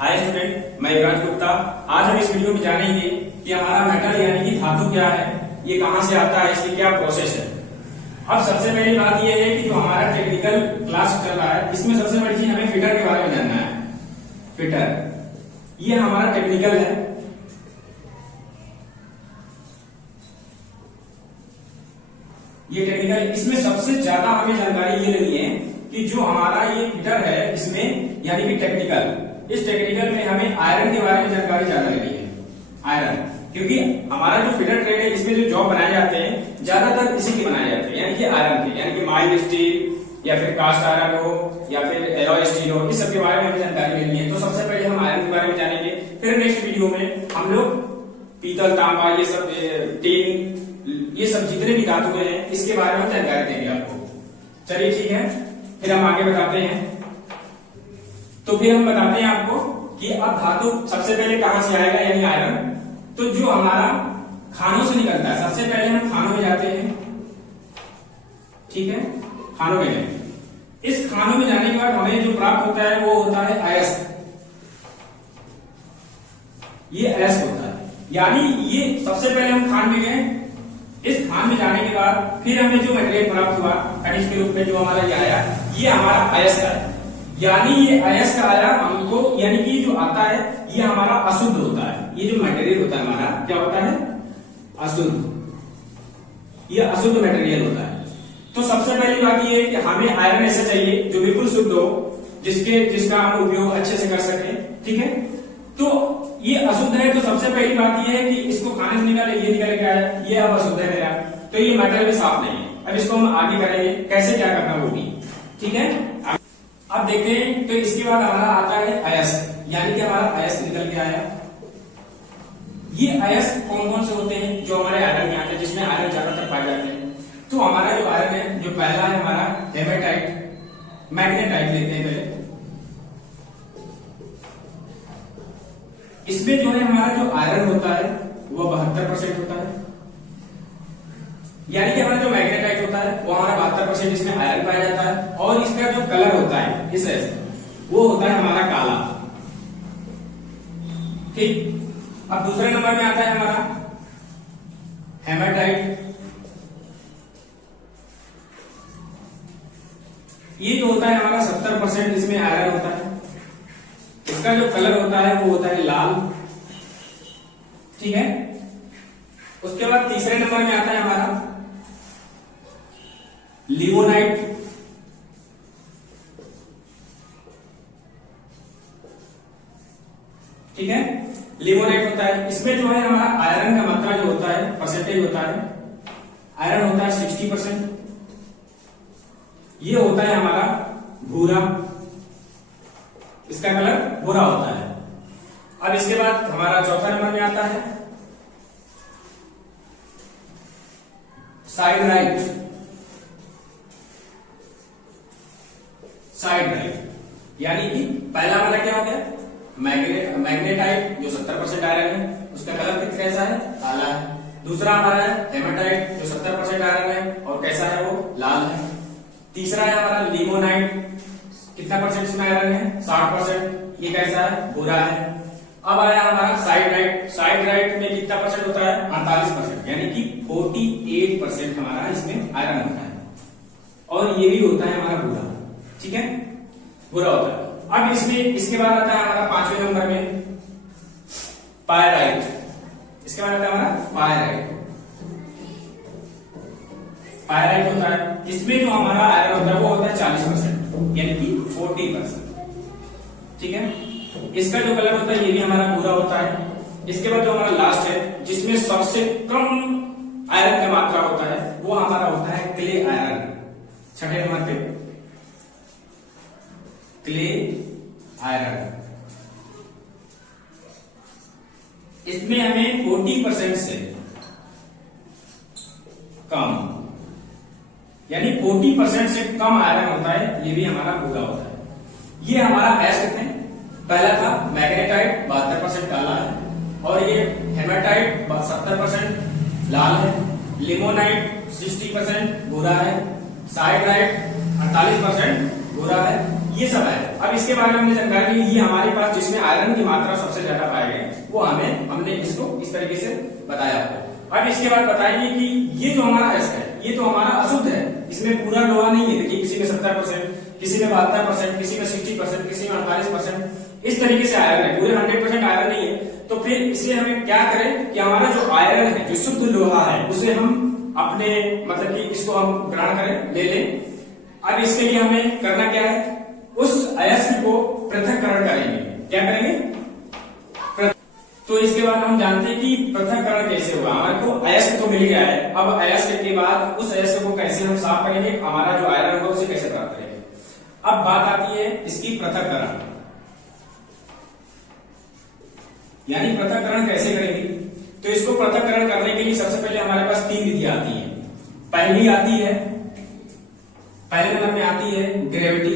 Hi student, मैं युवराज गुप्ता। आज हम इस वीडियो में जानेंगे कि हमारा मेटल यानी कि धातु क्या है, ये कहां से आता है, इसकी क्या प्रोसेस है। अब सबसे पहली बात यह है कि जो हमारा टेक्निकल क्लास चल रहा है, इसमें सबसे बड़ी चीज हमें फिटर के बारे में जानना है। फिटर ये हमारा टेक्निकल है। ये टेक्निकल, इसमें सबसे ज्यादा हमें जानकारी ये लेनी है कि जो हमारा ये फिटर है, इसमें यानी कि टेक्निकल, इस टेक्निकल में हमें आयरन के बारे में जानकारी ज्यादा लेनी है। आयरन, क्योंकि हमारा जो फिटर ट्रेड है, इसमें जो जॉब बनाए जाते हैं ज्यादातर इसी के बनाए जाते हैं, यानी कि आयरन के, यानी कि माइल्ड स्टील या फिर कास्ट आयरन हो या फिर एलॉय स्टील हो, इस सब के बारे में हमें जानकारी लेनी है। तो सबसे पहले हम आयरन के बारे में जानेंगे, फिर नेक्स्ट वीडियो में हम लोग पीतल, तांबा, ये सब टीन, ये सब जितने भी धातु हैं इसके बारे में जानकारी देंगे आपको। चलिए ठीक है, फिर हम आगे बताते हैं। तो फिर हम बताते हैं आपको कि अब धातु सबसे पहले कहां से आएगा, यानी आयरन। तो जो हमारा खानों से निकलता है, सबसे पहले हम खानों में जाते हैं, ठीक है, खानों में। इस खानों में जाने के बाद हमें जो प्राप्त होता है वो होता है अयस्क। ये अयस्क होता है, यानी ये सबसे पहले हम खान में गए। इस खान में जाने के बाद फिर हमें जो मटेरियल प्राप्त हुआ खनिज के रूप में, जो हमारा ये आया, ये हमारा अयस्क है। यानी ये अयस्क आया हमको, यानी कि जो आता है ये हमारा अशुद्ध होता है। ये जो मटेरियल होता है हमारा क्या होता है, अशुद्ध। ये अशुद्ध मटेरियल होता है। तो सबसे पहली बात ये है कि हमें आयरन ऐसा चाहिए जो बिल्कुल शुद्ध हो, जिसका हम उपयोग अच्छे से कर सके, ठीक है। तो ये अशुद्ध है, तो सबसे पहली बात ये है कि इसको खाने से निकाले, ये निकल के आया, ये अब अशुद्ध है मेरा, तो ये मेटल भी साफ नहीं है। अब इसको हम आगे करेंगे, कैसे क्या करना वो भी, ठीक है। अब देखते हैं। तो इसके बाद हमारा आता है अयस्क, यानी कि हमारा अयस्क निकल के आया। ये अयस्क कौन कौन से होते हैं, जो हमारे आयरन में आते हैं, जिसमें आयरन ज्यादातर पाए जाते हैं। तो हमारा जो आयरन है, जो पहला है हमारा हेमेटाइट, मैग्नेटाइट लेते हैं पहले। इसमें जो है हमारा जो आयरन होता है वो 72% होता है, यानी कि हमारा जो मैग्नेटाइट होता है वो हमारा 72% इसमें आयरन पाया जाता है। और इसका जो कलर होता है इस वो होता है हमारा काला, ठीक। अब दूसरे नंबर में आता है हमारा हेमेटाइट। ये जो होता है हमारा 70% इसमें आयरन होता है। इसका जो कलर होता है वो होता है लाल, ठीक है। उसके बाद तीसरे नंबर में आता है हमारा लिमोनाइट। ठीक है, लिमोनाइट होता है। इसमें जो है हमारा आयरन का मात्रा जो होता है, परसेंटेज होता है, आयरन होता है 60%। ये होता है हमारा भूरा, इसका कलर भूरा होता है। अब इसके बाद हमारा चौथा नंबर में आता है साइडराइट। साइडराइट यानी कि पहला हमारा क्या हो गया, मैग्नेटाइट जो 70% आयरन है, उसका कलर कैसा है, काला है। दूसरा हमारा है हेमेटाइट जो 70% आयरन है और कैसा है, वो लाल है। तीसरा है हमारा लिमोनाइट, कितना परसेंट इसमें आयरन है, 60%, ये कैसा है, भूरा है। अब आया हमारा साइडराइट। साइडराइट में कितना परसेंट होता है, 48%, यानी कि 48% हमारा इसमें आयरन होता है। और ये भी होता है हमारा भूरा, ठीक है, भूरा होता है। अब इसके बाद आता है हमारा 5वें नंबर में पायराइट। इसके बाद आता है हमारा पायराइट। पायराइट होता है, इसमें जो हमारा आयरन होता है वो होता है 40%, यानी कि 40%, ठीक है। इसका जो कलर होता है ये भी हमारा भूरा होता है। इसके बाद जो हमारा लास्ट है, जिसमें सबसे कम आयरन का मात्रा होता है, वो हमारा होता है क्ले आयरन। छठे नंबर पे क्ले आयरन। इसमें हमें 40% से कम, यानी 40% से कम आयरन होता है, ये भी हमारा भूरा होता है। ये हमारा अयस्क है। पहला था मैग्नेटाइट 72% काला है, और ये हेमेटाइट 70% लाल है, लिमोनाइट 60% भूरा है, साइडराइट 48% भूरा है, ये सब है। अब इसके बारे में हमने जानकारी ली, ये हमारे पास जिसमें आयरन की मात्रा सबसे ज्यादा पाए गए वो हमने इसको इस तरीके से बताया आपको। अब इसके बाद बताएंगे कि ये जो हमारा एस है ये तो हमारा अशुद्ध है, इसमें पूरा लोहा नहीं है। देखिए किसी में 70%, किसी में 72%, किसी में 60%, किसी में 48%, इस तरीके से आयरन है, पूरे 100% आयरन नहीं है। तो फिर इसे हमें क्या करें कि हमारा जो आयरन है, जो शुद्ध लोहा है, उसे हम अपने मतलब कि इसको हम ग्रहण करें, ले लें। अब इसके लिए हमें करना क्या है, उस अयस्क को पृथक्करण करेंगे। क्या करेंगे? तो इसके बाद हम जानते हैं कि पृथक्करण कैसे होगा। हमारे को अयस्क तो मिल गया है, अब अयस्क के बाद उस अयस्क को कैसे हम साफ करेंगे, हमारा जो आयरन होगा उसे कैसे प्राप्त करेंगे। अब बात आती है इसकी पृथक्करण, यानी पृथक्करण कैसे करेंगे। तो इसको पृथक्करण करने के लिए सबसे पहले हमारे पास 3 विधियां आती हैं। पहली आती है, पहले नंबर में आती है ग्रेविटी।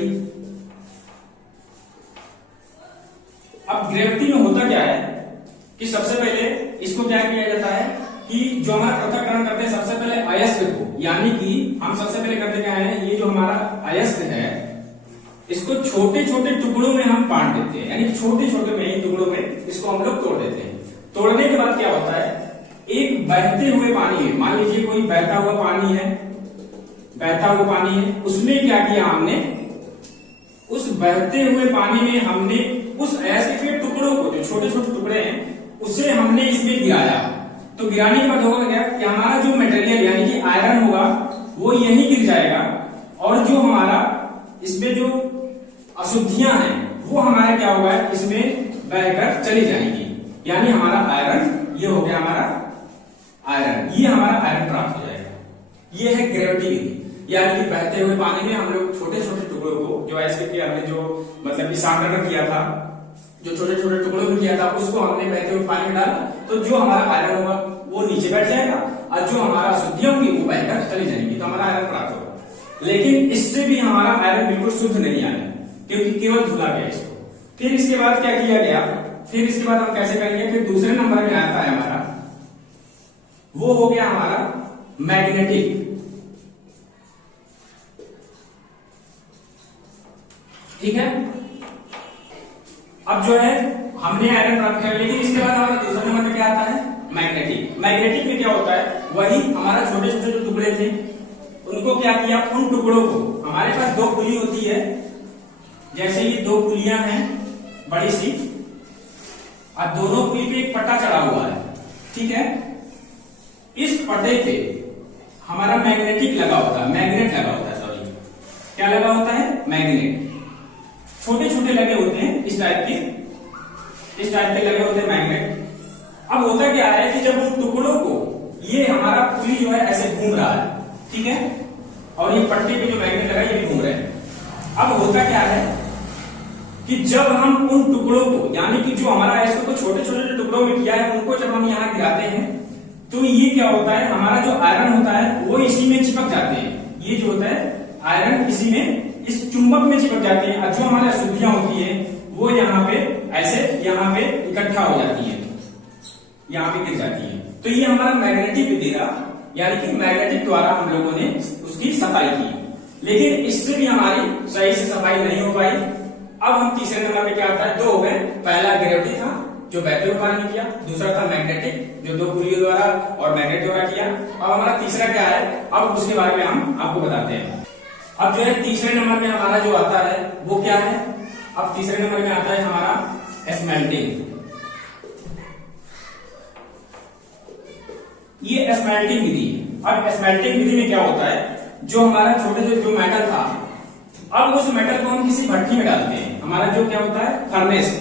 अब ग्रेविटी में होता क्या है कि सबसे पहले इसको क्या किया जाता है कि जो हमारा पृथक्करण करते हैं सबसे पहले अयस्क को, यानी कि हम सबसे पहले करते क्या है, ये जो हमारा अयस्क है इसको छोटे छोटे टुकड़ों में हम बांट देते हैं, यानी छोटे छोटे में टुकड़ों में इसको हम लोग तोड़ देते हैं। तोड़ने के बाद क्या होता है, एक बहते हुए पानी है, मान लीजिए कोई बहता हुआ पानी है, बहता हुआ पानी है, उसमें क्या किया हमने, उस बहते हुए पानी में हमने उस अयस्क के टुकड़ों को, जो छोटे छोटे टुकड़े हैं, उसे हमने इसमें गिराया। तो गिराने के बाद होगा क्या कि हमारा जो मटेरियल यानी कि आयरन होगा वो यही गिर जाएगा, और जो हमारा इसमें जो अशुद्धियां हैं वो हमारे क्या होगा, इसमें बहकर चली जाएंगी, यानी हमारा आयरन, ये हो गया हमारा आयरन, ये हमारा आयरन प्राप्त हो जाएगा। ये है ग्रेविटी विधि, यानी कि बहते हुए पानी में हम लोग छोटे छोटे टुकड़ों को, जो अयस्क के हमने जो मतलब सांकरण किया था, जो छोटे छोटे टुकड़ों में किया था, उसको हमने बहते हुए पानी में डाला, तो जो हमारा आयरन होगा वो नीचे बैठ जाएगा, और जो हमारा अशुद्धियां होंगी वो बहकर चली जाएंगी, तो हमारा आयरन प्राप्त होगा। लेकिन इससे भी हमारा आयरन बिल्कुल शुद्ध नहीं आया, क्योंकि केवल धुला गया इसको। फिर इसके बाद क्या किया गया, फिर इसके बाद हम कैसे करेंगे, फिर दूसरे नंबर में आता है हमारा, वो हो गया हमारा मैग्नेटिक। ठीक है, अब जो है हमने आयरन प्राप्त कर, लेकिन इसके बाद हमारा दूसरे नंबर में क्या आता है, मैग्नेटिक। मैग्नेटिक में क्या होता है, वही हमारा छोटे छोटे जो टुकड़े थे उनको क्या किया, उन टुकड़ों को, हमारे पास 2 पुली होती है, जैसे ये 2 पुलियां हैं बड़ी सी, और दोनों पुली पे एक पट्टा चढ़ा हुआ है। ठीक है, इस पट्टे पे हमारा मैग्नेटिक लगा होता है, मैग्नेट लगा होता है, सॉरी क्या लगा होता है, मैग्नेट। छोटे छोटे लगे होते हैं इस टाइप के लगे होते हैं मैग्नेट। अब होता क्या है कि जब उन टुकड़ों को, ये हमारा पुली जो है ऐसे घूम रहा है, ठीक है, और ये पट्टे पे जो मैग्नेट लगा ये भी घूम रहे हैं। अब होता क्या है कि जब हम उन टुकड़ों को, यानी कि जो हमारा अयस्क को छोटे छोटे टुकड़ों में किया है, उनको जब हम यहाँ गिराते हैं, तो ये क्या होता है, हमारा जो आयरन होता है वो इसी में चिपक जाते हैं। ये जो होता है आयरन इसी में, इस चुंबक में चिपक जाते हैं, और जो हमारी अशुद्धियां होती है वो यहाँ पे ऐसे यहाँ पे इकट्ठा हो जाती है, यहाँ पे गिर जाती है। तो ये हमारा मैग्नेटिक विधि रहा, यानी कि मैग्नेटिक द्वारा हम लोगों ने उसकी सफाई की, लेकिन इससे भी हमारी सही से सफाई नहीं हो पाई। अब हम तीसरे नंबर पे क्या आता है, 2 हो गए। पहला ग्रेविटी था जो बहते हुए पानी में किया, दूसरा था मैग्नेटिक जो 2 पुलियों द्वारा और मैग्नेट द्वारा किया। अब हमारा तीसरा क्या है, अब उसके बारे में हम आपको बताते हैं। अब जो है तीसरे नंबर में हमारा जो आता है वो क्या है, अब तीसरे नंबर में आता है हमारा स्मेल्टिंग। ये स्मेल्टिंग विधि। अब स्मेल्टिंग विधि में क्या होता है, जो हमारा छोटे छोटे जो मेटल था, अब उस मेटल को हम किसी भट्टी में डालते हैं। हमारा जो क्या होता है, फर्नेस,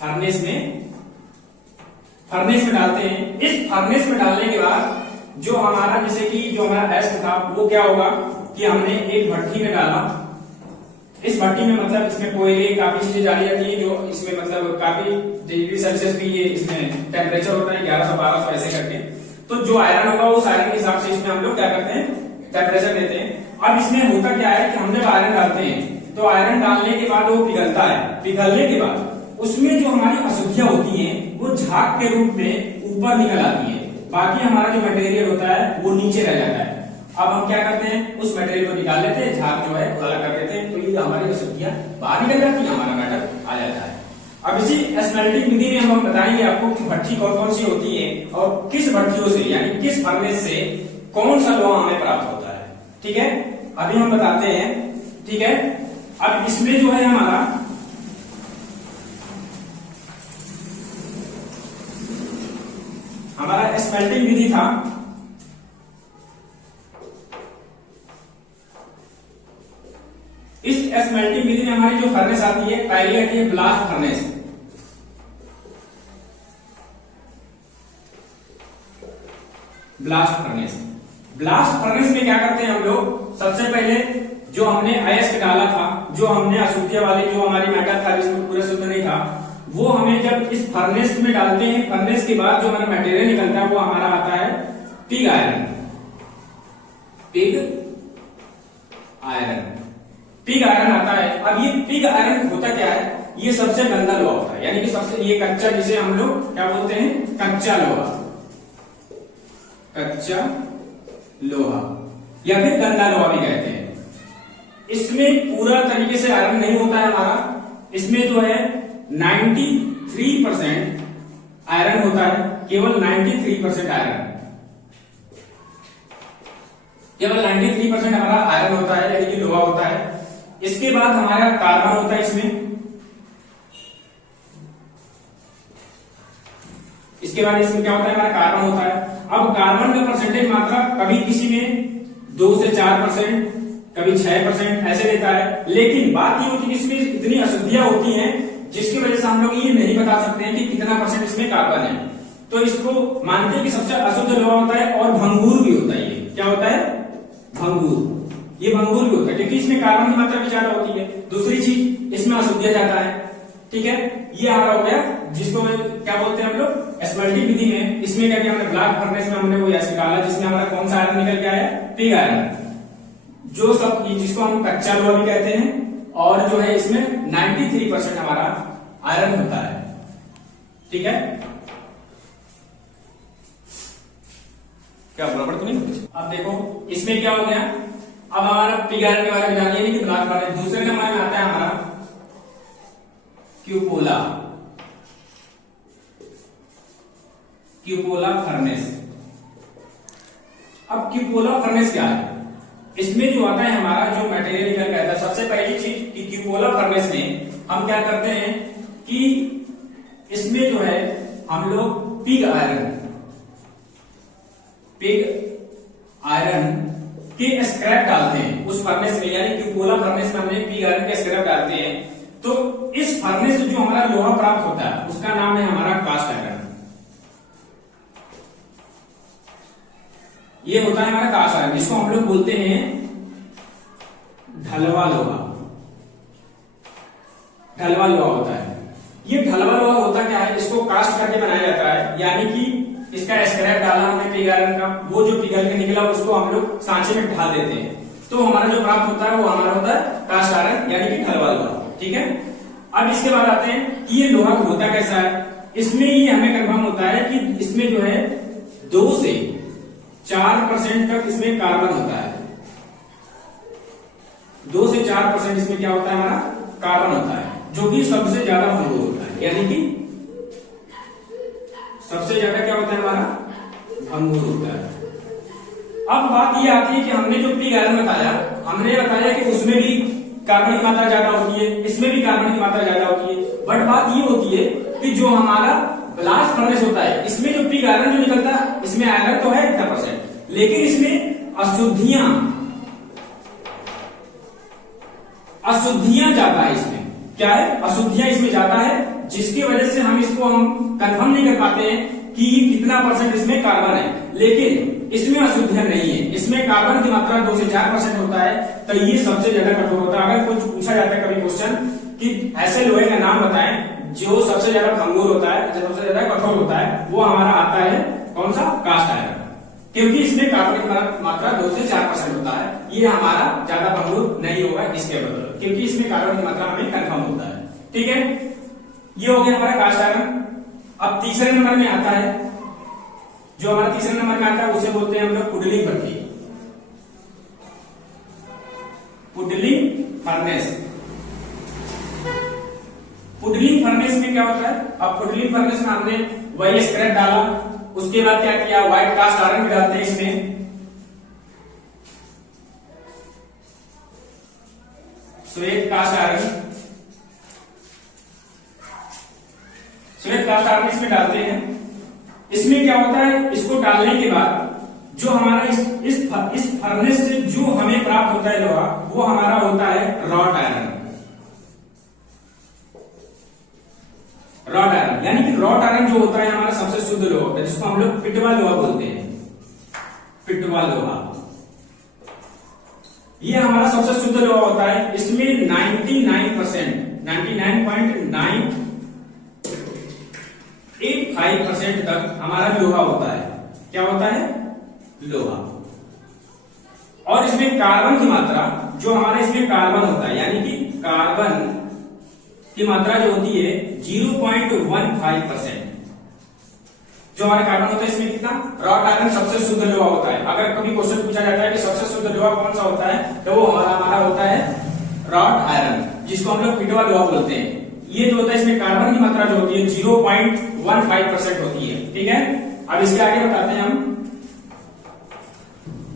फर्नेस में डालते हैं। इस फर्नेस में डालने के बाद जो हमारा, जैसे कि जो हमारा अयस्क था वो क्या होगा कि हमने एक भट्टी में डाला। इस भट्टी में मतलब इसमें कोयले काफी चीजें डाली जाती है, जो इसमें मतलब काफी डिग्री सेल्सियस भी ये इसमें टेम्परेचर होता है 1100-1200 ऐसे करके। तो जो आयरन होगा उस आयरन के हिसाब से इसमें हम लोग क्या करते हैं, टेम्परेचर देते हैं। अब इसमें होता क्या है कि हम जब आयरन डालते हैं तो आयरन डालने के बाद वो पिघलता है, पिघलने के बाद उसमें जो हमारी अशुद्धियां होती हैं वो झाग के रूप में ऊपर निकल आती है, बाकी हमारा जो मटेरियल होता है वो नीचे रह जाता है। अब हम क्या करते हैं, उस मटेरियल को निकाल लेते हैं, झाग जो है अलग कर देते हैं, तो ये हमारी अशुद्धियां बाहर निकल जाती है, हमारा मेटल आ जाता है। अब इसी स्मेल्टिंग विधि में हम बताएंगे आपको कि भट्ठी कौन कौन सी होती है और किस भट्टियों से यानी किस फर्नेस से कौन सा लोहा हमें प्राप्त होता है। ठीक है, अभी हम बताते हैं। ठीक है, अब इसमें जो है हमारा स्मेल्टिंग विधि था। इस स्मेल्टिंग विधि में हमारी जो फर्नेस आती है, पहली आती है blast furnace. Blast furnace, blast furnace में क्या करते हैं हम लोग, सबसे पहले जो हमने अयस्क डाला था, जो हमने अशुद्धियां वाली जो हमारी मेटल था जिसमें पूरा शुद्ध नहीं था, वो हमें जब इस फर्नेस में डालते हैं, फर्नेस के बाद जो हमारा मटेरियल निकलता है वो हमारा आता है pig iron. Pig iron, pig iron आता है। अब ये पिग आयरन होता क्या है, ये सबसे गंदा लोहा होता है, यानी कि सबसे ये कच्चा, जिसे हम लोग क्या बोलते हैं, कच्चा लोहा, कच्चा लोहा या फिर गंदा लोहा भी कहते हैं। इसमें पूरा तरीके से आयरन नहीं होता है हमारा, इसमें जो है 93% आयरन होता है, केवल 93% आयरन, केवल 93% हमारा आयरन होता है, यानी कि लोहा होता है। इसके बाद हमारा कार्बन होता है इसमें, इसके बाद इसमें क्या होता है, हमारा कार्बन होता है। अब कार्बन का परसेंटेज मात्रा कभी किसी में 2 से 4%, कभी 6% ऐसे देता है, लेकिन बात ये होती है कि इसमें इतनी अशुद्धियां होती हैं जिसकी वजह से हम लोग ये नहीं बता सकते हैं कि कितना परसेंट इसमें कार्बन है। तो इसको मानते हैं कि सबसे अशुद्ध लोहा होता है और भंगूर भी होता है। ये क्या होता है, भंगूर, ये भंगूर भी होता है क्योंकि इसमें कार्बन की मात्रा भी ज्यादा होती है। दूसरी चीज, इसमें अशुद्धियां ज्यादा है। ठीक है, ये हमारा हो गया जिसको क्या बोलते हैं हम लोग स्मेल्टिंग विधि में। इसमें क्या किया हमने, ब्लास्ट फर्नेस में हमने वो ऐसे डाला जिसमें हमारा कौन सा आयरन निकल के आया, पिग आयरन, जो सब जिसको हम कच्चा लोहा भी कहते हैं, और जो है इसमें 93% हमारा आयरन होता है। ठीक है, क्या बराबर तो नहीं। अब देखो इसमें क्या हो गया, अब हमारा पिग आयरन के बारे में जानिए, नहीं कि ब्लास्ट फर्नेस। दूसरे नंबर में आता है हमारा क्यूपोला, क्यूपोला फर्नेस। अब क्यूपोला फर्नेस क्या है, इसमें जो आता है हमारा जो मटेरियल निकल के आता है, सबसे पहली चीज कि क्यूपोला फर्नेस में हम क्या करते हैं कि इसमें जो है हम लोग पिग आयरन, पिग आयरन के स्क्रैप डालते हैं उस फर्नेस में, यानी क्यूपोला फर्नेस में हमने पिग आयरन के स्क्रैप डालते हैं। तो इस फर्नेस से जो हमारा लोहा प्राप्त होता है उसका नाम है हमारा कास्ट आयरन। ये होता है हमारा कास्ट आयरन, जिसको हम लोग बोलते हैं ढलवा लोहा। ढलवा लोहा होता है। ये ढलवा लोहा होता क्या है, इसको कास्ट करके बनाया जाता है, यानी कि इसका स्क्रैप डाला हमने पिग आयरन का, वो जो पिघल के निकला उसको हम लोग सांचे में ढाल देते हैं, तो हमारा जो प्राप्त होता है वो हमारा होता है कास्ट आयरन, यानी कि ढलवा लोहा। ठीक है, अब इसके बाद आते हैं कि ये लोहा होता कैसा है। इसमें ये हमें कंफर्म होता है कि इसमें जो है 2 से 4% तक इसमें कार्बन होता है। 2 से 4% इसमें क्या होता है, हमारा कार्बन होता है, जो कि सबसे ज्यादा भंगुर होता है, यानी कि सबसे ज्यादा क्या होता है, हमारा भंगुर होता है। अब बात ये आती है कि हमने जो पिग आयरन बताया, हमने बताया कि उसमें भी कार्बन की मात्रा ज्यादा होती है, इसमें भी कार्बन की मात्रा ज्यादा होती है। बट बात ये होती है कि जो हमारा ब्लास्ट फर्नेस होता है, इसमें जो पिग आयरन जो निकलता है, इसमें आयरन तो है 10%, लेकिन इसमें अशुद्धियां ज्यादा है। इसमें क्या है, अशुद्धियां इसमें ज्यादा है, जिसकी वजह से हम कंफर्म नहीं कर पाते हैं कि कितना % इसमें कार्बन है। लेकिन इसमें अशुद्धियां नहीं है, इसमें कार्बन की मात्रा 2 से 4% होता है, तो ये सबसे ज्यादा कठोर होता है। अगर कुछ पूछा जाता है कभी क्वेश्चन कि ऐसे लोहे का नाम बताएं जो सबसे ज्यादा भंगुर होता है, जो सबसे ज्यादा कठोर होता है, वो हमारा आता है कौन सा, कास्ट आयरन, क्योंकि इसमें कार्बन की मात्रा 2 से 4% होता है। ये हमारा ज्यादा भंगुर नहीं होगा इसके बदले, क्योंकि इसमें कार्बन की मात्रा हमें कंफर्म होता है। ठीक है, ये हो गया हमारा कास्ट आयरन। अब तीसरे नंबर में आता है, जो हमारा तीसरे नंबर में आता है उसे बोलते हैं हम लोग कुंडलिक भट्टी। Puddling furnace. पुडलिंग फर्नेस में क्या होता है, अब पुडलिंग फर्नेस में हमने वही स्क्रैप डाला, उसके बाद क्या किया, व्हाइट कास्ट आयरन भी डालते हैं इसमें। श्वेत कास्ट आयरन, श्वेत कास्ट आयरन इसमें डालते हैं। इसमें क्या होता है, इसको डालने के बाद जो हमारा इस फर्नेस से जो हमें प्राप्त होता है लोहा, वो हमारा होता है रॉड आयरन। रॉड आयरन यानी कि रॉड आयरन जो होता है हमारा सबसे शुद्ध लोहा होता है, जिसको हम लोग पिटवा लोहा बोलते हैं। पिटवा लोहा ये हमारा सबसे शुद्ध लोहा होता है। इसमें 99.985% तक हमारा लोहा होता है। क्या होता है, लोहा। और इसमें कार्बन की मात्रा, जो हमारा इसमें कार्बन होता है, यानी कि कार्बन की मात्रा जो होती है 0.15%। जो हमारा कार्बन होता है इसमें कितना, रॉड आयरन सबसे शुद्ध लोहा होता है। अगर कभी क्वेश्चन पूछा जाता है कि सबसे शुद्ध लोहा कौन सा होता है, तो वो हमारा होता है रॉड आयरन, जिसको हम लोग पिटवा लोहा बोलते हैं। ये जो होता है इसमें कार्बन की मात्रा जो होती है 0.15% होती है। ठीक है, अब इसके आगे बताते हैं हम।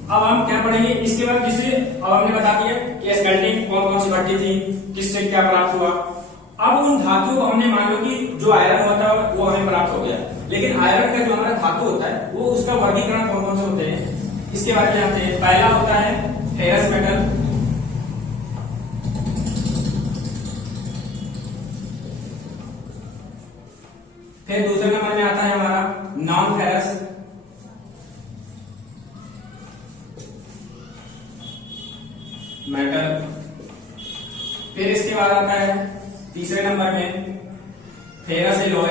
अब हम क्या पढ़ेंगे इसके बाद, जिससे अब हमने बता दिया कि स्मेल्टिंग कौन कौन सी भट्टी थी, किससे क्या प्राप्त हुआ। अब उन धातुओं को हमने मान लो कि जो आयरन होता है वो हमें प्राप्त हो गया, लेकिन आयरन का जो हमारा धातु होता है वो उसका वर्गीकरण कौन कौन से होते हैं, इसके बारे में जानते हैं। पहला होता है फेरस मेटल, फिर दूसरे नंबर में आता है हमारा नॉन फेरस, मेटल, फिर इसके बाद आता है तीसरे नंबर में फेरस एलॉय,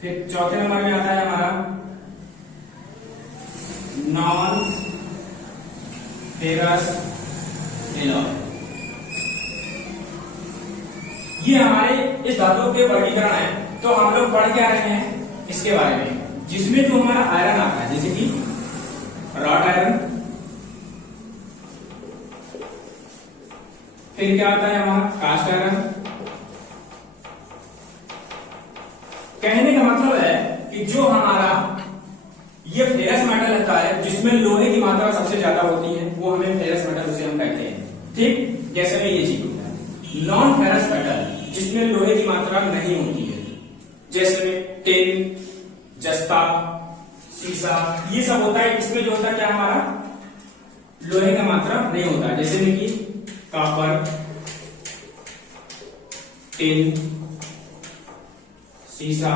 फिर चौथे नंबर में आता है हमारा नॉन फेरस एलॉय। ये हमारे इस धातुओं के वर्गीकरण है। तो हम लोग पढ़ के आ रहे हैं इसके बारे में, जिसमें जो हमारा आयरन आता है, जैसे कि रॉड आयरन, फिर क्या आता है हमारा कास्ट आयरन। कहने का मतलब है कि जो हमारा ये फेरस मेटल होता है, जिसमें लोहे की मात्रा सबसे ज्यादा होती है, वो हमें फेरस मेटल उसे हम कहते हैं। ठीक, जैसे में ये चीज होता है। नॉन फेरस मेटल, जिसमें लोहे की मात्रा नहीं होती है, जैसे में टिन, जस्ता, शीशा, ये सब होता है। इसमें जो होता है क्या, हमारा लोहे का मात्रा नहीं होता, जैसे में कि कॉपर, टिन, शीशा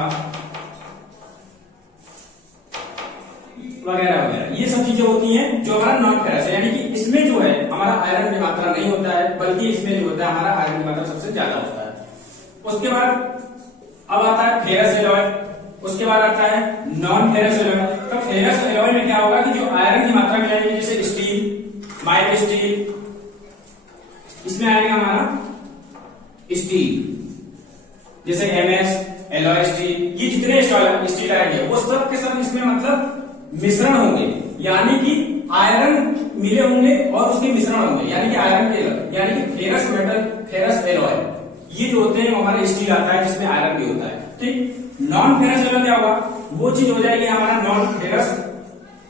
वगैरह वगैरह, ये सब चीजें होती हैं जो हमारा नॉन फेरस है। यानी कि इसमें जो है हमारा आयरन की मात्रा नहीं होता है, बल्कि इसमें जो होता है हमारा आयरन की मात्रा सबसे ज्यादा होता है। उसके बाद अब आता है फेरस एलॉय, उसके बाद आता है नॉन फेरस एलॉय। तो फेरस एलॉय में क्या होगा कि जो आयरन की मात्रा मिलेगी, जैसे स्टील, माइक स्टील, इसमें आएगा हमारा स्टील, जैसे एमएस, एलॉय स्टील, ये जितने स्टील आएंगे वो सब के सब इसमें मतलब मिश्रण होंगे, यानी कि आयरन मिले होंगे और उसके मिश्रण होंगे, यानी कि आयरन के, यानी कि फेरस मेटल, फेरस एलॉय, ये जो होते हैं हमारा स्टील आता है जिसमें आयरन भी होता है। ठीक, नॉन फेरस एलॉय क्या होगा, वो चीज हो जाएगी हमारा नॉन फेरस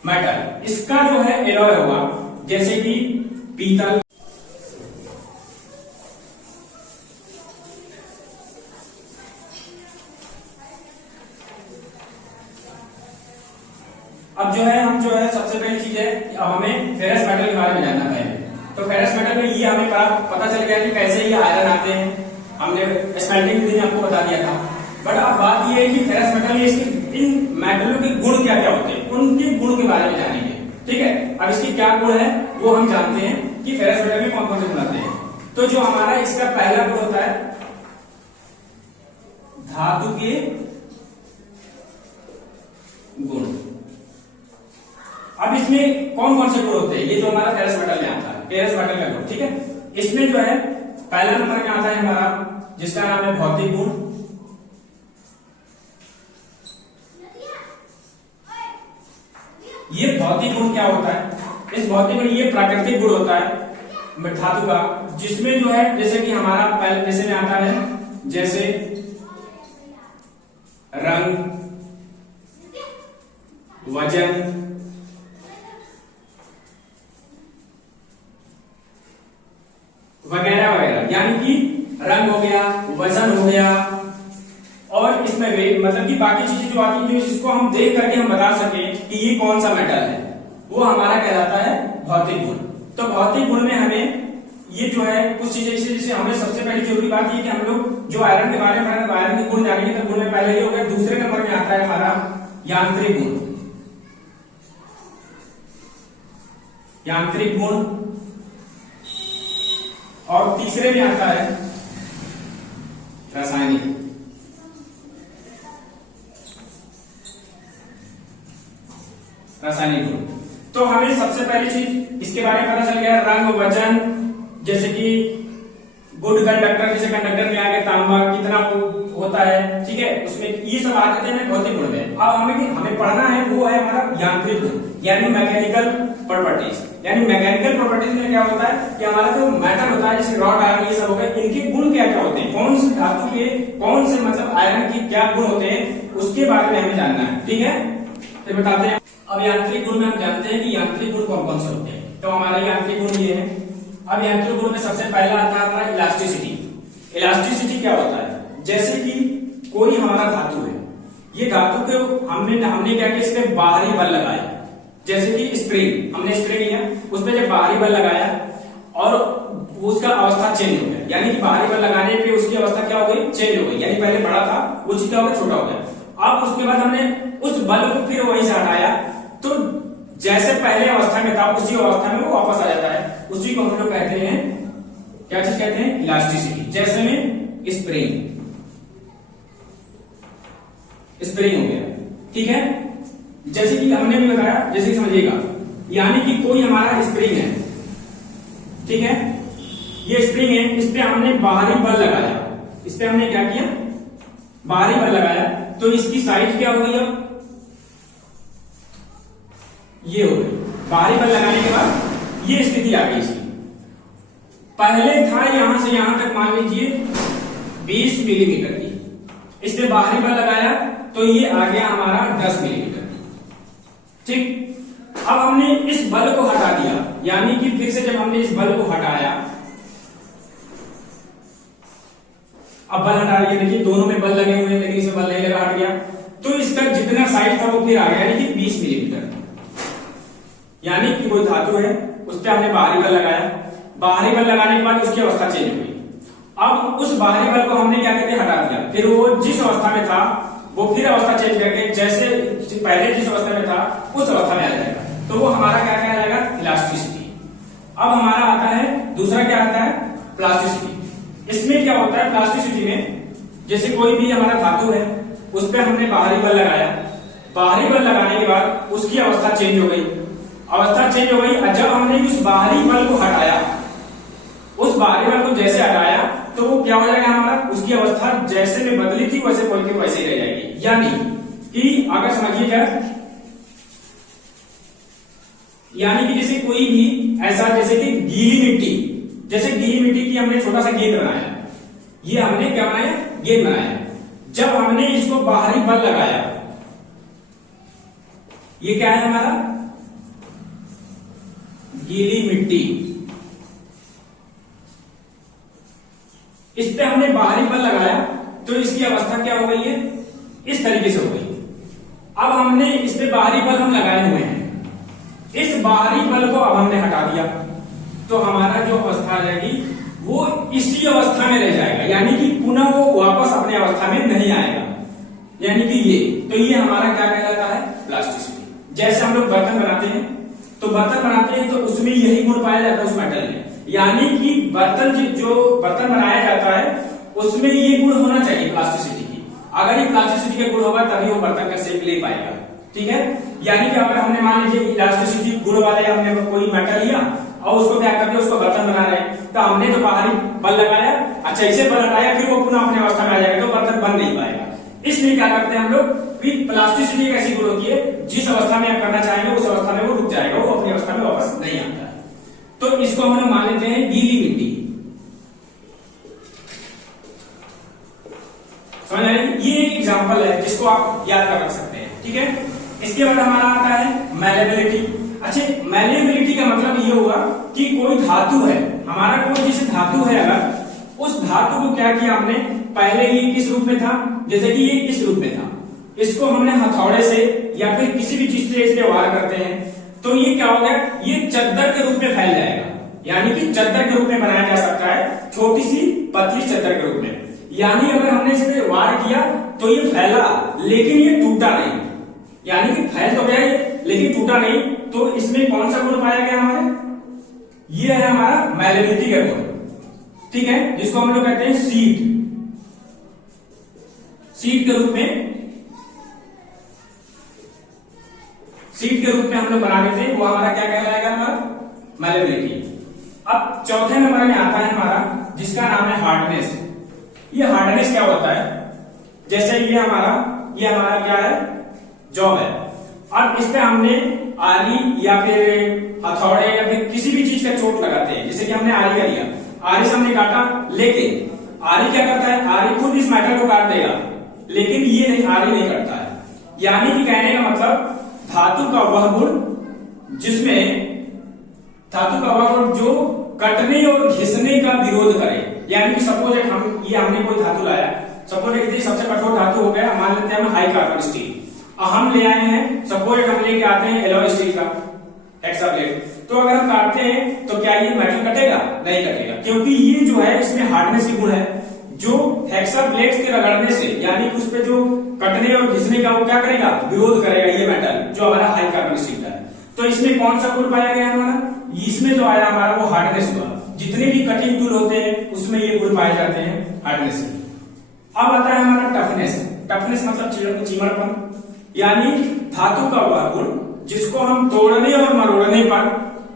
मेटल। इसका जो है एलॉय होगा, जैसे कि पीतल, अब जो है हम जो है सबसे पहली चीज है, अब हमें फेरस मेटल के बारे में जानना पहले। तो फेरस मेटल में ये हमें पता चल गया कि कैसे ये आयरन आते हैं, हमने स्मेल्टिंग के दिन आपको बता दिया था। बट अब बात ये है कि फेरस मेटल में इसके इन मेटलों के गुण क्या क्या होते हैं, उनके गुण के बारे में जानेंगे। ठीक है, अब इसके क्या गुण है वो हम जानते हैं कि फेरस मेटल में कौन कौन से गुण आते हैं। तो जो हमारा इसका पहला गुण होता है धातु के गुण। अब इसमें कौन कौन से गुण होते हैं, ये जो हमारा फेरस मेटल में आता है, फेरस मेटल का गुण। ठीक है, इसमें जो है पहला नंबर में आता है हमारा, जिसका नाम है भौतिक गुण। ये ये भौतिक गुण क्या होता है, इस भौतिक गुण ये प्राकृतिक गुण होता है धातु का, जिसमें जो है जैसे कि हमारा पहले जैसे में आता है जैसे रंग, वजन, वगैरह वगैरह, यानी कि रंग हो गया, वजन हो गया, और इसमें मतलब कि बाकी चीजें जो आती हैं जिसको हम देख करके हम बता सके कि ये कौन सा मेटल है, वो हमारा कहलाता है भौतिक गुण। तो भौतिक गुण में हमें ये जो है कुछ चीजें जैसे हमें सबसे पहली जरूरी बात ये कि हम लोग जो आयरन के बारे में पढ़ा, आयरन के गुण जानेंगे तो गुण में पहले ये हो गया। दूसरे नंबर में आता है हमारा यांत्रिक गुण, यांत्रिक गुण, और तीसरे में आता है रासायनिक, रासायनिक गुण। तो हमें सबसे पहली चीज इसके बारे में पता चल गया, रंग, वजन, जैसे कि गुड कंडक्टर, जैसे कंडक्टर में आ गया तांबा कितना होता है, ठीक है, उसमें ये सब आ जाते हैं भौतिक गुण में। अब हमें पढ़ना है वो है हमारा यांत्रिक गुण, यानी मैकेनिकल प्रॉपर्टीज। यानी मैकेनिकल प्रॉपर्टीज में क्या होता है कि हमारा जो मेटल होता है जैसे रॉड, आयरन, ये सब हो गए, इनके गुण क्या क्या होते हैं, कौन से धातु के कौन से मतलब आयरन के क्या गुण होते हैं, उसके बारे में हमें जानना है, ठीक है। तो बताते हैं। अब यांत्रिक गुण में हम जानते हैं कि यांत्रिक गुण कौन कौन से होते हैं। तो हमारा यांत्रिक गुण ये है। अब यांत्रिक गुण में सबसे पहला आता है हमारा इलास्टिसिटी। इलास्टिसिटी क्या होता है, जैसे कि कोई हमारा धातु है, ये धातु के हमने क्या किया, इस पे बाहरी बल लगाया, जैसे कि स्प्रिंग, हमने स्प्रिंग लिया, उस पर जब बाहरी बल लगाया और उसका अवस्था चेंज हो गया, यानी कि बाहरी बल लगाने पे उसकी अवस्था क्या हो गई, चेंज हो गई, यानी पहले बड़ा था वो चीज क्या हो गया, छोटा हो गया। अब उसके बाद हमने उस बल को फिर वहीं से हटाया, तो जैसे पहले अवस्था में था उसी अवस्था में वो वापस आ जाता है, उसी को हम लोग कहते हैं, क्या चीज कहते हैं, इलास्टिसिटी। जैसे में स्प्रिंग, स्प्रिंग हो गया, ठीक है। जैसे कि हमने भी बताया, जैसे कि समझिएगा, यानी कि कोई हमारा स्प्रिंग है, ठीक है, ये स्प्रिंग है, इस पे हमने बाहरी बल लगाया, इस पे हमने क्या किया, बाहरी बल लगाया, तो इसकी साइज क्या हो गई, अब ये हो गई। बाहरी बल लगाने के बाद ये स्थिति आ गई इसकी। पहले था यहां से यहां तक मान लीजिए 20 मिलीमीटर की, इस पे बाहरी बल लगाया तो ये आ गया हमारा 10 मिलीमीटर, ठीक। अब हमने इस बल को हटा दिया, यानी कि फिर से जब हमने इस बल को हटाया, अब बल हटा लिया, देखिए दोनों में बल लगे हुए हैं लेकिन इसमें बल नहीं लगा, हट गया, तो इसका जितना साइज था वो फिर आ गया, यानी कि 20 मिलीमीटर। यानी कि कोई धातु है, उस पर हमने बाहरी बल लगाया, बाहरी बल लगाने के बाद उसकी अवस्था चेंज हो गई। अब उस बाहरी बल को हमने क्या करके हटा दिया, फिर वो जिस अवस्था में था वो फिर अवस्था चेंज करके जैसे पहले जिस अवस्था में था उस अवस्था में आ जाएगा, तो वो हमारा क्या कहलाएगा, इलास्टिसिटी। अब हमारा आता है दूसरा, क्या आता है, प्लास्टिसिटी। इसमें क्या होता है, प्लास्टिसिटी में जैसे कोई भी हमारा धातु है, उस पर हमने बाहरी बल लगाया, बाहरी बल लगाने के बाद उसकी अवस्था चेंज हो गई, अवस्था चेंज हो गई। जब हमने उस बाहरी बल को हटाया, उस बाहरी बल को जैसे हटाया तो वो क्या हो जाएगा, हमारा उसकी अवस्था जैसे में बदली थी वैसे बोल के वैसे ही रह जाएगी। यानी कि अगर समझिए क्या, यानी कि जैसे कोई भी ऐसा, जैसे कि गीली मिट्टी, जैसे गीली मिट्टी की हमने छोटा सा गेंद बनाया, ये हमने क्या बनाया, गेंद बनाया, जब हमने इसको बाहरी बल लगाया, ये क्या है हमारा, गीली मिट्टी, इस पे हमने बाहरी बल लगाया तो इसकी अवस्था क्या हो गई है, इस तरीके से हो गई। अब हमने इस पे बाहरी बल हम लगाए हुए हैं, इस बाहरी बल को अब हमने हटा दिया, तो हमारा जो अवस्था आ जाएगी वो इसी अवस्था में रह जाएगा, यानी कि पुनः वो वापस अपने अवस्था में नहीं आएगा, यानी कि ये, तो ये हमारा क्या कहलाता है, प्लास्टिसिटी। जैसे हम लोग बर्तन बनाते हैं, तो बर्तन बनाते हैं तो उसमें यही गुण पाया जाता है उस मेटल में, यानी कि बर्तन जो बर्तन बनाया जाता है उसमें ये गुण होना चाहिए प्लास्टिसिटी की। अगर ये प्लास्टिसिटी के गुण होगा तभी वो बर्तन का शेप ले पाएगा, ठीक है। यानी कि अगर हमने मान लीजिए इलास्टिसिटी गुण वाले हमने कोई मेटल लिया और उसको क्या करके उसको बर्तन बना रहे हैं, तो हमने तो बाहरी बल लगाया, अच्छा इसे बल हटाया, फिर वो पुनः अपने अवस्था में आ जाएगा, तो बर्तन बन नहीं पाएगा। इसलिए क्या करते हैं हम लोग, प्लास्टिसिटी एक ऐसी गुण होती है जिस अवस्था में आप करना चाहेंगे उस अवस्था में वो रुक जाएगा, वो अपनी अवस्था में वापस नहीं आता है। तो इसको हम लोग मान लेते हैं गीली मिट्टी। समझ आए? ये एक एग्जाम्पल है जिसको आप याद कर रख सकते हैं, ठीक है। इसके बाद हमारा आता है मैलेबिलिटी। अच्छा, मैलेबिलिटी का मतलब ये हुआ कि कोई धातु है, हमारा कोई जैसे धातु है, अगर उस धातु को क्या किया हमने, पहले ये किस रूप में था, जैसे कि ये इस रूप में था, इसको हमने हथौड़े से या फिर किसी भी चीज से इसके वार करते हैं तो ये क्या हो गया, ये चद्दर के रूप में फैल जाएगा, यानी कि चद्दर के रूप में बनाया जा सकता है, छोटी सी पतली चद्दर के रूप में। यानी अगर हमने इस पे वार किया तो ये फैला लेकिन ये टूटा नहीं, यानी कि फैल तो गया ये लेकिन टूटा नहीं। तो इसमें कौन सा गुण पाया गया हमारे, ये है हमारा मैलेबिलिटी का गुण, ठीक है, जिसको हम लोग कहते हैं सीट। सीट के रूप में, सीट के रूप में हम लोग बना देते हैं, वो हमारा क्या कहलाएगा, हमारा मैलेबिलिटी। अब चौथे नंबर में आता है हमारा जिसका नाम है हार्डनेस। ये हार्डनेस क्या होता है, जैसे ये हमारा क्या है, जॉब है। अब इस पे हमने आरी या फिर हथौड़े या फिर किसी भी चीज का चोट लगाते हैं, जैसे कि हमने आरी का लिया, आरी से हमने काटा, लेकिन आरी क्या करता है, आरी खुद इस मेटल को काट देगा, लेकिन ये नहीं, आरी नहीं करता है। यानी कि कहने का मतलब धातु का वह गुण जिसमें, धातु का वह गुण जो कटने और घिसने का विरोध करे। यानी कि सपोज हमने कोई धातु लाया, सपोज सबसे कठोर धातु हो गया, मान लेते हैं हम हाई कार्बन स्टील, हम ले आए हैं, सपोज हम लेके आते हैं एलॉय स्टील का हेक्साब्लेड, तो अगर हम काटते हैं तो क्या ये मेटल कटेगा, नहीं कटेगा, क्योंकि ये जो है इसमें हार्डनेस की गुण है, जो हेक्साब्लेड के रगड़ने से, यानी कि उस पे जो कटने और घिसने का वो क्या करेगा, विरोध करेगा ये मेटल, जो हमारा हाई कार्बन स्टील का है। तो इसमें कौन सा गुण पाया गया हमारा, इसमें जो आया हमारा वो हार्डनेस हुआ। जितने भी कटिंग टूल होते हैं उसमें ये गुण पाए जाते हैं, हार्डनेस। अब आता है हमारा टफनेस। टफनेस मतलब चिमड़पन, यानी धातु का वह गुण जिसको हम तोड़ने और मरोड़ने पर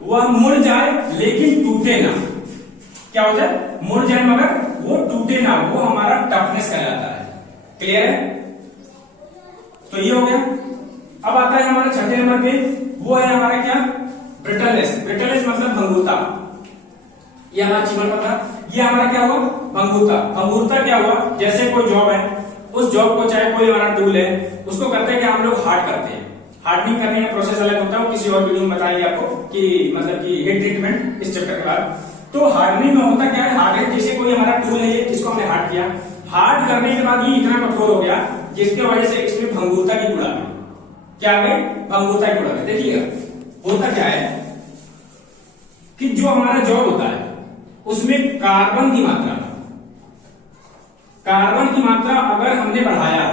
वह मुड़ जाए लेकिन टूटे ना। क्या हो जाए, मुड़ जाए मगर वो टूटे ना, वो हमारा टफनेस कहलाता है। क्लियर है? तो ये हो गया। अब आता है हमारा छठे नंबर पे, वो है हमारा क्या, ब्रिटलनेस। ब्रिटलनेस मतलब भंगुरता। ये हमारा चिमड़पन था, ये हमारा क्या हुआ, भंगुरता। भंगुरता क्या हुआ, जैसे कोई जॉब है, उस जॉब को चाहे कोई हमारा टूल है, उसको करते हैं कि हम लोग हार्ड करते हैं। हार्डनिंग करने का प्रोसेस अलग होता है, वो किसी और वीडियो में बताएंगे आपको कि मतलब कि हीट ट्रीटमेंट इस चैप्टर के बाद। तो हार्डनिंग में होता क्या है, हार्ड जैसे कोई हमारा टूल है, जिसको हमने हार्ड किया, हार्ड करने के बाद ये इतना कठोर हो गया जिसके वजह से इसमें भंगुरता की गुण आ गई। क्या आ गई, भंगुरता की गुण आ गई। देखिएगा होता क्या है कि जो हमारा जॉब होता है उसमें कार्बन की मात्रा अगर हमने बढ़ाया,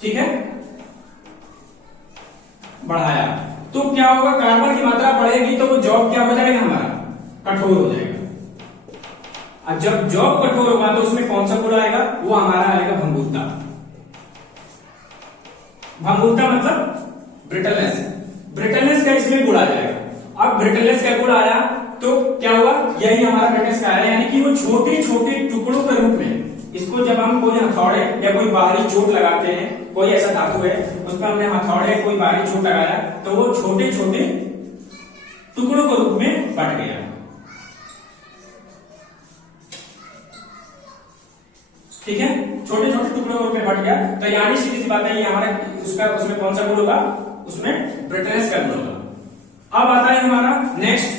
ठीक है, बढ़ाया, तो क्या होगा, कार्बन की मात्रा बढ़ेगी तो वो जॉब क्या हो जाएगा, हमारा कठोर हो जाएगा। अब जब जॉब कठोर होगा तो उसमें कौन सा गुण आएगा, वो हमारा आएगा भंगुरता। भंगुरता मतलब ब्रिटलनेस। ब्रिटलनेस का इसमें गुण आ जाएगा। अब ब्रिटलनेस का गुण आया तो क्या हुआ, यही हमारा ब्रिटलनेस का आया, यानी कि वो छोटे छोटे टुकड़ों के रूप में, इसको जब हम कोई हथौड़े या कोई बाहरी चोट लगाते हैं, कोई ऐसा धातु है उसमें हमने हथौड़े कोई बाहरी चोट लगाया तो वो छोटे छोटे टुकड़ों के रूप में बट गया। ठीक है, छोटे छोटे टुकड़ों के रूप में बट गया। तो यानी सीधी सी बात है, ये हमारा उसमें कौन सा गुण होगा, उसमें ब्रिटलनेस का गुण होगा। अब आता है हमारा नेक्स्ट,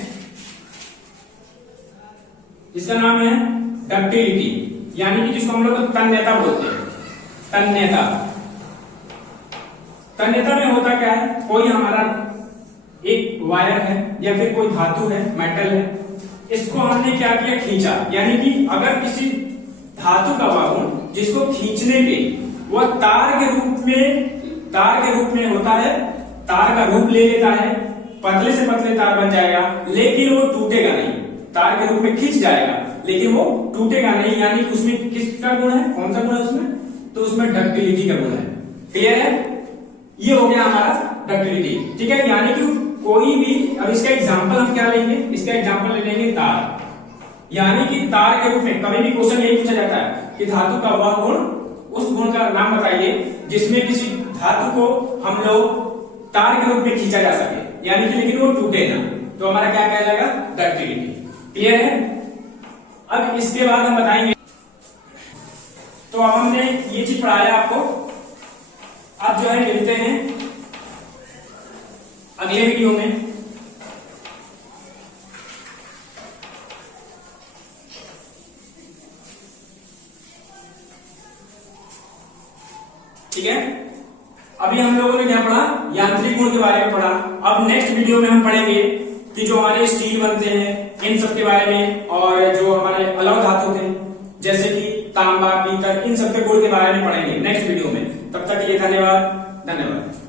जिसका नाम है डक्टिलिटी, यानी कि जिसको हम लोग तन्यता बोलते हैं। तन्यता, तन्यता में होता क्या है, कोई हमारा एक वायर है या फिर कोई धातु है, मेटल है, इसको हमने क्या किया, खींचा। यानी कि अगर किसी धातु का वाहन जिसको खींचने पे वह तार के रूप में होता है, तार का रूप ले लेता है, पतले से पतले तार बन जाएगा, लेकिन वो टूटेगा नहीं। तार के रूप में खींच जाएगा लेकिन वो टूटेगा नहीं। यानी कि उसमें किसका गुण है, कौन सा गुण है उसमें, तो उसमें डक्टिलिटी का गुण है। क्लियर है? ये हो गया हमारा डक्टिलिटी। ठीक है, यानी कि कोई भी, अब इसका एग्जांपल हम क्या लेंगे, इसका एग्जांपल ले लेंगे तार। यानी कि तार के रूप में कभी भी क्वेश्चन यही पूछा जाता है कि धातु का वह गुण, उस गुण का नाम बताइए जिसमें किसी धातु को हम लोग तार के रूप में खींचा जा सके, यानी कि लेकिन वो टूटे ना, तो हमारा क्या कहलाएगा, डक्टिलिटी। क्लियर है? अब इसके बाद हम बताएंगे, तो अब हमने ये चीज पढ़ाया आपको। अब जो है मिलते हैं अगले वीडियो में। ठीक है, अभी हम लोगों ने क्या पढ़ा, यांत्रिक गुण के बारे में पढ़ा। अब नेक्स्ट वीडियो में हम पढ़ेंगे कि जो हमारे स्टील बनते हैं इन सब के बारे में, और जो हमारे अलग धातु थे जैसे कि तांबा, पीतल, इन सब के गुण के बारे में पढ़ेंगे नेक्स्ट वीडियो में। तब तक के लिए धन्यवाद।